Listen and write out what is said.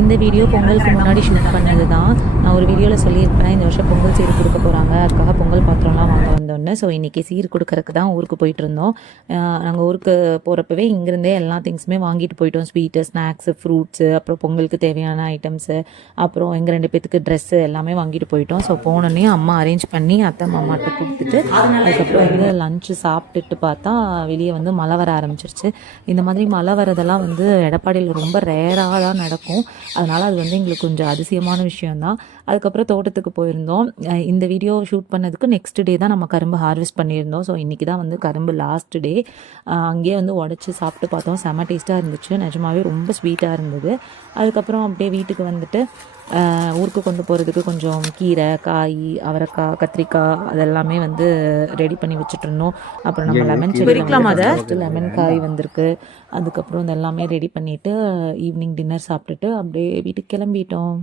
இந்த வீடியோ பொங்கலுக்கு முன்னாடி ஷூட் பண்ணது தான். நான் ஒரு வீடியோவில் சொல்லியிருப்பேன் இந்த வருஷம் பொங்கல் சீர் கொடுக்க போகிறாங்க, அதுக்காக பொங்கல் பாத்திரம்லாம் வாங்க வந்தோன்னு. ஸோ இன்றைக்கி சீர் கொடுக்கறதுக்கு தான் ஊருக்கு போயிட்டு இருந்தோம். நாங்கள் ஊருக்கு போகிறப்பவே இங்கேருந்தே எல்லா திங்ஸுமே வாங்கிட்டு போயிட்டோம். ஸ்வீட்டு, ஸ்நாக்ஸு, ஃப்ரூட்ஸு, அப்புறம் பொங்கலுக்கு தேவையான ஐட்டம்ஸு, அப்புறம் எங்கள் 2 பேத்துக்கு ட்ரெஸ்ஸு எல்லாமே வாங்கிட்டு போயிட்டோம். ஸோ போனோடனே அம்மா அரேஞ்ச் பண்ணி அத்தை மாமாட்ட கொடுத்துட்டு அதுக்கப்புறம் வந்து லஞ்சு சாப்பிட்டுட்டு பார்த்தா வெளியே வந்து மழை வர ஆரம்பிச்சிருச்சு. இந்த மாதிரி மழை வரதெல்லாம் வந்து எடப்பாடியில் ரொம்ப ரேராக தான் நடக்கும். அதனால் அது வந்து எங்களுக்கு கொஞ்சம் அதிசயமான விஷயந்தான். அதுக்கப்புறம் தோட்டத்துக்கு போயிருந்தோம். இந்த வீடியோ ஷூட் பண்ணதுக்கு நெக்ஸ்ட் டே தான் நம்ம கரும்பு ஹார்வெஸ்ட் பண்ணியிருந்தோம். ஸோ இன்றைக்கி தான் வந்து கரும்பு லாஸ்ட் டே. அங்கேயே வந்து உடச்சி சாப்பிட்டு பார்த்தோம். செம டேஸ்ட்டாக இருந்துச்சு, நிஜமாவே ரொம்ப ஸ்வீட்டாக இருந்தது. அதுக்கப்புறம் அப்படியே வீட்டுக்கு வந்துட்டு ஊருக்கு கொண்டு போகிறதுக்கு கொஞ்சம் கீரை, காய், அவரைக்காய், கத்திரிக்காய் அதெல்லாமே வந்து ரெடி பண்ணி வச்சுட்டு இருந்தோம். அப்புறம் நம்ம லெமன் செடி, லெமன் காய் வந்திருக்கு. அதுக்கப்புறம் இதெல்லாமே ரெடி பண்ணிவிட்டு ஈவினிங் டின்னர் சாப்பிட்டுட்டு அப்படியே வீட்டுக்கு கிளம்பிட்டோம்.